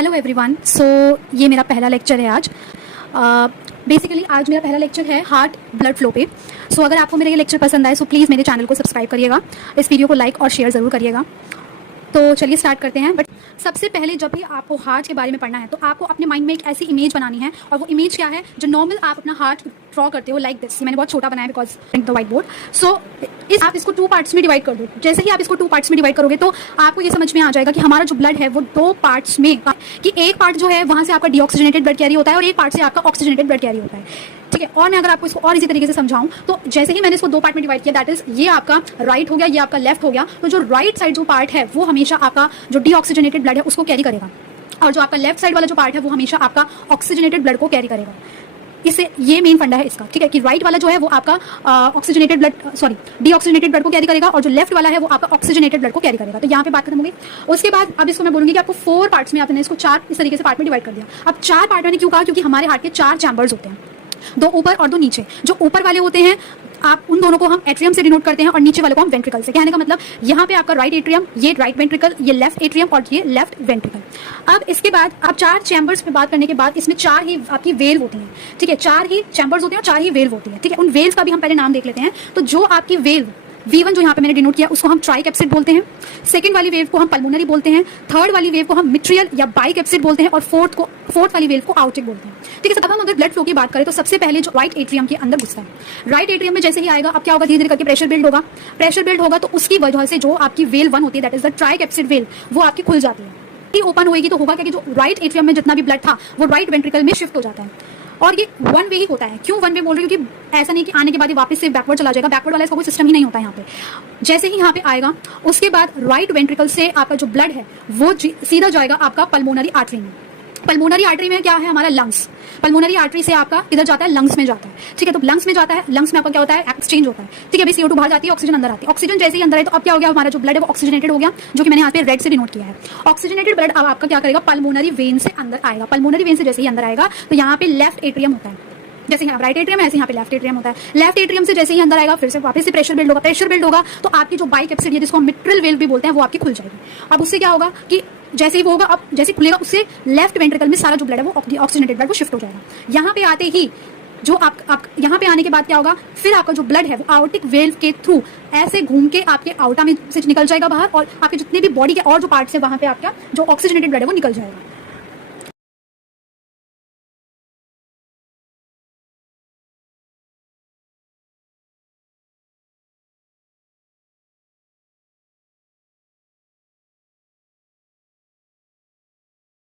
Hello everyone. सो ये मेरा पहला लेक्चर है आज। बेसिकली आज मेरा पहला लेक्चर है हार्ट ब्लड फ्लो पे। सो अगर आपको मेरा ये लेक्चर पसंद आए सो प्लीज़ मेरे चैनल को सब्सक्राइब करिएगा, इस वीडियो को लाइक और शेयर ज़रूर करिएगा। तो चलिए स्टार्ट करते हैं। बट सबसे पहले जब भी आपको हार्ट के बारे में पढ़ना है तो आपको अपने माइंड में एक ऐसी इमेज बनानी है, और वो इमेज क्या है, जो नॉर्मल आप अपना हार्ट ड्रॉ करते हो लाइक दिस। मैंने बहुत छोटा बनाया बिकॉज द वाइट बोर्ड। सो आप इसको 2 पार्ट्स में डिवाइड कर दो। जैसे ही आप इसको 2 पार्ट्स में डिवाइड करोगे तो आपको ये समझ में आ जाएगा कि हमारा जो ब्लड है वो 2 पार्ट्स में, कि एक पार्ट जो है वहाँ से आपका डीऑक्सीजनेटेड ब्लड कैरी होता है और एक पार्ट से आपका ऑक्सीजनेटेड ब्लड कैरी होता है। ठीक है। और मैं अगर आपको इसको और इसी तरीके से समझाऊं तो जैसे ही मैंने इसको 2 पार्ट में डिवाइड किया, दैट इज ये आपका राइट हो गया, ये आपका लेफ्ट हो गया। तो जो राइट साइड जो पार्ट है वो हमेशा आपका जो डीऑक्सीजनेटेड ब्लड है उसको कैरी करेगा, और जो आपका लेफ्ट साइड वाला जो पार्ट है वो हमेशा आपका ऑक्सीजनेटेड ब्लड को कैरी करेगा। इससे ये मेन फंडा है इसका। ठीक है, कि राइट वाला जो है वो आपका ऑक्सीजनेटेड ब्लड डीऑक्सीजनेटेड ब्लड को कैरी करेगा, और जो लेफ्ट वाला है वो आपका ऑक्सीजनेटेड ब्लड को कैरी करेगा। तो यहाँ पे बात खत्म हो गई। उसके बाद अब इसको मैं बोलूंगी कि आपको 4 पार्ट्स में आपने इसको 4 इस तरीके से पार्ट में डिवाइड कर दिया। अब 4 पार्ट मैंने क्यों कहा, क्योंकि हमारे हार्ट के 4 चैम्बर्स होते हैं, 2 ऊपर और 2 नीचे। जो ऊपर वाले होते हैं आप उन दोनों को हम एट्रियम से डिनोट करते हैं, और नीचे वाले को हम वेंट्रिकल से। कहने का मतलब यहाँ पे आपका राइट एट्रियम, ये राइट वेंट्रिकल, ये लेफ्ट एट्रियम और ये लेफ्ट वेंट्रिकल। अब इसके बाद आप 4 चैम्बर्स पे बात करने के बाद इसमें 4 ही आपकी वेल्व होती हैं। ठीक है, 4 ही चैम्बर्स होते हैं और 4 ही वेल्व होती है। ठीक है, उन वेल्व का भी हम पहले नाम देख लेते हैं। तो जो आपकी वेल्व V1 जो यहाँ पे मैंने डिनोट किया उसको हम ट्राइकैप्सिड बोलते हैं, सेकंड वाली वेव को हम पल्मोनरी बोलते हैं, थर्ड वाली वेव को हम मिट्रियल या बाइकैप्सिड बोलते हैं, और फोर्थ वाली वेव को आउटिक बोलते हैं। ठीक है। अब हम अगर ब्लड फ्लो की बात करें तो सबसे पहले जो राइट एट्रियम के अंदर घुसता है, राइट एट्रियम में जैसे ही आएगा अब क्या होगा, धीरे धीरे करके प्रेशर बिल्ड होगा। प्रेशर बिल्ड होगा तो उसकी वजह से जो आपकी वेल 1 होती है, दैट इज द ट्राइकैप्सिड वेल, वो आपकी खुल जाती है। ओपन होगी तो होगा क्या कि जो राइट एट्रियम में जितना भी ब्लड था वो राइट वेंट्रिकल में शिफ्ट हो जाता है। और ये 1 वे ही होता है। क्यों 1 वे बोल रही हूँ, क्योंकि ऐसा नहीं कि आने के बाद ये वापस से बैकवर्ड चला जाएगा। बैकवर्ड वाला इसका कोई सिस्टम ही नहीं होता है यहाँ पे। जैसे ही यहाँ पे आएगा उसके बाद राइट वेंट्रिकल से आपका जो ब्लड है वो सीधा जाएगा आपका पल्मोनरी आर्टरी में। पल्मोनरी आर्टरी में क्या है, हमारा लंग्स। पल्मोनरी आर्टरी से आपका इधर जाता है, लंग्स में जाता है। ठीक है, तो लंग्स में जाता है, लंग्स में आपका क्या होता है, एक्सचेंज होता है। ठीक है, अभी CO2 बाहर जाती है, ऑक्सीजन अंदर आती है। ऑक्सीजन जैसे ही अंदर है तो अब क्या हो गया, हमारा जो ब्लड है वो ऑक्सीजनेटेड हो गया, जो कि मैंने यहाँ पे रेड से डिनोट किया है। ऑक्सीजनेटेड ब्लड अब आपका क्या करेगा, पल्मोनरी वेन से अंदर आएगा। पल्मोनरी वेन से जैसे ही अंदर आएगा तो यहाँ पे लेफ्ट एट्रियम होता है। जैसे यहाँ राइट एट्रियम है ऐसे यहाँ पे लेफ्ट एट्रियम होता है। लेफ्ट एट्रियम से जैसे ही अंदर आएगा फिर से वापस से प्रेशर बिल्ड होगा। प्रेशर बिल्ड होगा तो आपकी जो बाइकैप्सिड है, जिसको हम मिट्रियल वेल्व भी बोलते हैं, वो आपकी खुल जाएगी। अब उससे क्या होगा कि जैसे ही वो होगा, अब जैसे खुलेगा उससे लेफ्ट वेंट्रिकल में सारा जो ब्लड है वो ऑक्सीजनेटेड ब्लड वो शिफ्ट हो जाएगा। यहाँ पे आते ही जो आप यहाँ पे आने के बाद क्या होगा, फिर आपका जो ब्लड है वो आउटिक वेल्व के थ्रू ऐसे घूम के आपके आउटा में से निकल जाएगा बाहर, और आपके जितने भी बॉडी के और जो पार्ट्स है वहाँ पे आपका जो ऑक्सीजनेटेड ब्लड है वो निकल जाएगा।